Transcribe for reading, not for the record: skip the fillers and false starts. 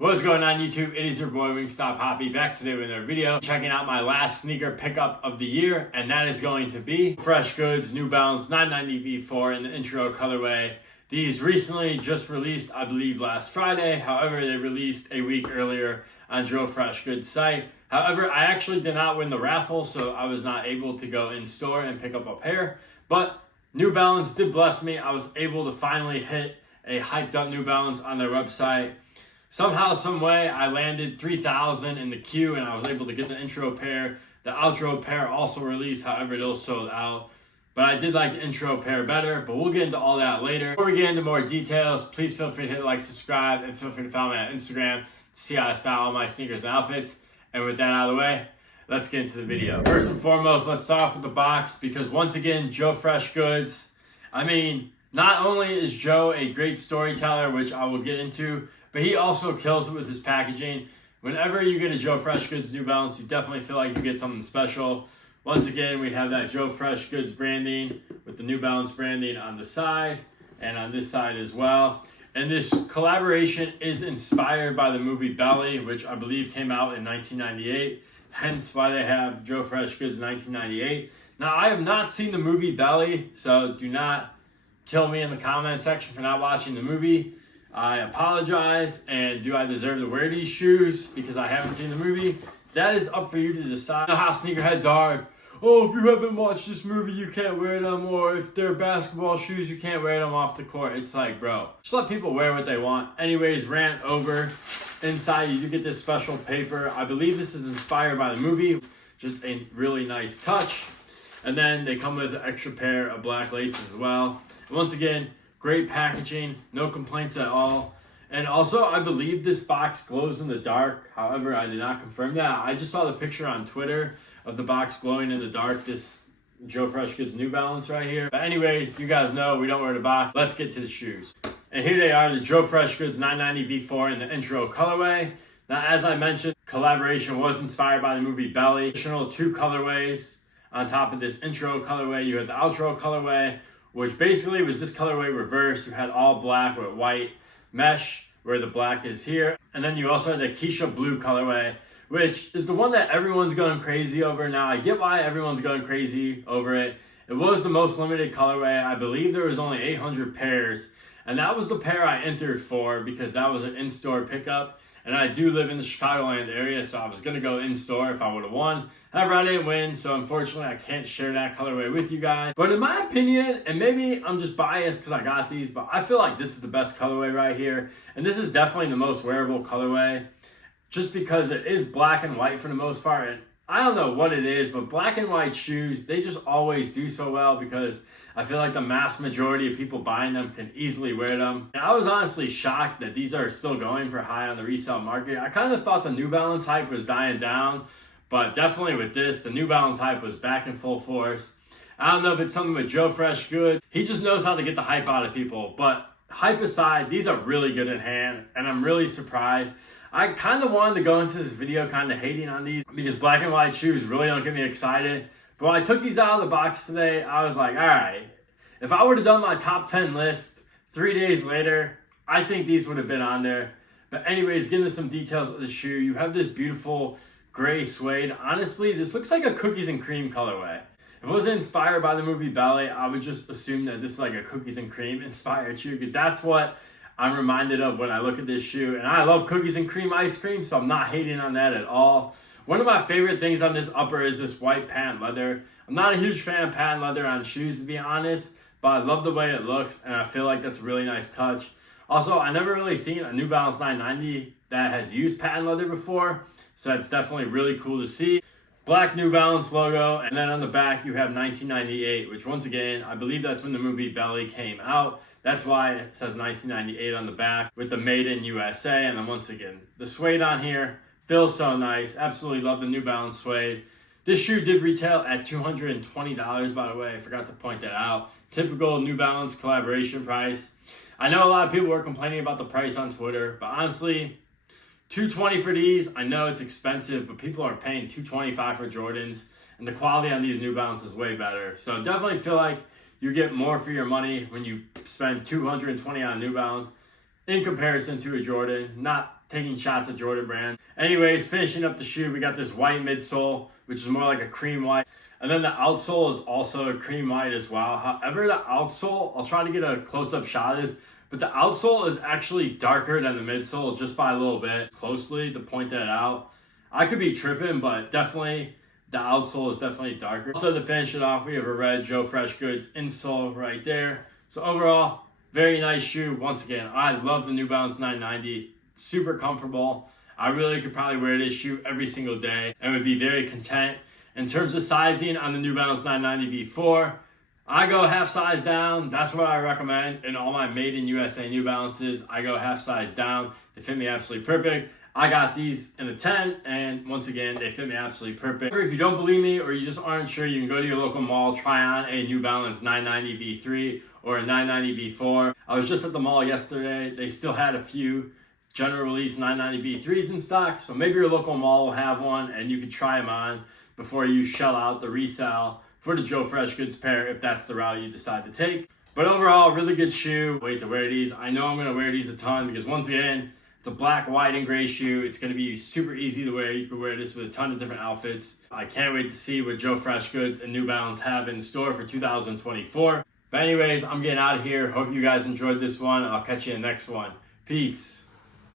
What's going on YouTube? It is your boy Wingstop Hoppy back today with another video. Checking out my last sneaker pickup of the year, and that is going to be Joefreshgoods New Balance 990 V4 in the intro colorway. These recently just released, I believe last Friday. However, they released a week earlier on Joefreshgoods site. However, I actually did not win the raffle, so I was not able to go in store and pick up a pair. But New Balance did bless me. I was able to finally hit a hyped up New Balance on their website. Somehow, some way, I landed 3,000 in the queue and I was able to get the intro pair. The outro pair also released, however, those sold out. But I did like the intro pair better, but we'll get into all that later. Before we get into more details, please feel free to hit like, subscribe, and feel free to follow me on Instagram to see how I style all my sneakers and outfits. And with that out of the way, let's get into the video. First and foremost, let's start off with the box because once again, Joefreshgoods. I mean, not only is Joe a great storyteller, which I will get into, but he also kills it with his packaging. Whenever you get a Joefreshgoods New Balance, you definitely feel like you get something special. Once again, we have that Joefreshgoods branding with the New Balance branding on the side and on this side as well. And this collaboration is inspired by the movie Belly, which I believe came out in 1998. Hence why they have Joefreshgoods 1998. Now, I have not seen the movie Belly, so do not kill me in the comment section for not watching the movie. I apologize, and do I deserve to wear these shoes because I haven't seen the movie? That is up for you to decide. You know how sneakerheads are. If you haven't watched this movie, you can't wear them, or if they're basketball shoes, you can't wear them off the court. It's like, bro, just let people wear what they want. Anyways, rant over. Inside, you do get this special paper. I believe this is inspired by the movie. Just a really nice touch. And then they come with an extra pair of black laces as well. And once again, great packaging, no complaints at all. And also, I believe this box glows in the dark. However, I did not confirm that. I just saw the picture on Twitter of the box glowing in the dark. This Joefreshgoods New Balance right here. But anyways, you guys know we don't wear the box. Let's get to the shoes. And here they are, the Joefreshgoods 990 V4 in the intro colorway. Now, as I mentioned, collaboration was inspired by the movie Belly. Additional 2 colorways on top of this intro colorway. You had the outro colorway, which basically was this colorway reversed. You had all black with white mesh where the black is here. And then you also had the Keisha blue colorway, which is the one that everyone's going crazy over. Now, I get why everyone's going crazy over it. It was the most limited colorway. I believe there was only 800 pairs. And that was the pair I entered for because that was an in-store pickup. And I do live in the Chicagoland area, so I was going to go in-store if I would have won. However, I didn't win, so unfortunately, I can't share that colorway with you guys. But in my opinion, and maybe I'm just biased because I got these, but I feel like this is the best colorway right here. And this is definitely the most wearable colorway just because it is black and white for the most part. And I don't know what it is, but black and white shoes, they just always do so well because I feel like the mass majority of people buying them can easily wear them. And I was honestly shocked that these are still going for high on the resale market. I kind of thought the New Balance hype was dying down, but definitely with this, the New Balance hype was back in full force. I don't know if it's something with Joefreshgoods. He just knows how to get the hype out of people. But hype aside, these are really good in hand, and I'm really surprised. I kind of wanted to go into this video kind of hating on these because black and white shoes really don't get me excited. But when I took these out of the box today, I was like, all right, if I would have done my top 10 list 3 days later, I think these would have been on there. But anyways, getting into some details of the shoe, you have this beautiful gray suede. Honestly, this looks like a cookies and cream colorway. If it wasn't inspired by the movie Ballet, I would just assume that this is like a cookies and cream inspired shoe because that's what I'm reminded of when I look at this shoe. And I love cookies and cream ice cream, so I'm not hating on that at all. One of my favorite things on this upper is this white patent leather. I'm not a huge fan of patent leather on shoes, to be honest, but I love the way it looks, and I feel like that's a really nice touch. Also, I never really seen a New Balance 990 that has used patent leather before, so it's definitely really cool to see. Black New Balance logo, and then on the back you have 1998, which once again, I believe that's when the movie Belly came out. That's why it says 1998 on the back with the Made in USA. And then once again, the suede on here feels so nice. Absolutely love the New Balance suede. This shoe did retail at $220, by the way. I forgot to point that out. Typical New Balance collaboration price. I know a lot of people were complaining about the price on Twitter, but honestly, $220 for these. I know it's expensive, but people are paying $225 for Jordans, and the quality on these New Balance is way better. So definitely feel like you get more for your money when you spend $220 on New Balance in comparison to a Jordan. Not taking shots at Jordan Brand. Anyways, finishing up the shoe, we got this white midsole, which is more like a cream white. And then the outsole is also a cream white as well. However, the outsole, I'll try to get a close-up shot of this, but the outsole is actually darker than the midsole just by a little bit. Closely to point that out. I could be tripping, but definitely the outsole is definitely darker. Also, to finish it off, we have a red Joefreshgoods insole right there. So overall, very nice shoe. Once again, I love the New Balance 990. Super comfortable. I really could probably wear this shoe every single day and would be very content. In terms of sizing on the New Balance 990 V4, I go half size down. That's what I recommend. In all my made in USA New Balances, I go half size down. They fit me absolutely perfect. I got these in a 10, and once again, they fit me absolutely perfect. If you don't believe me or you just aren't sure, you can go to your local mall, try on a New Balance 990 V3 or a 990 V4. I was just at the mall yesterday. They still had a few general release 990 V3s in stock, so maybe your local mall will have one and you can try them on before you shell out the resale for the Joefreshgoods pair if that's the route you decide to take. But overall, really good shoe. Wait to wear these. I know I'm going to wear these a ton because once again, it's a black, white, and gray shoe. It's going to be super easy to wear. You can wear this with a ton of different outfits. I can't wait to see what Joefreshgoods and New Balance have in store for 2024. But anyways, I'm getting out of here. Hope you guys enjoyed this one. I'll catch you in the next one. Peace.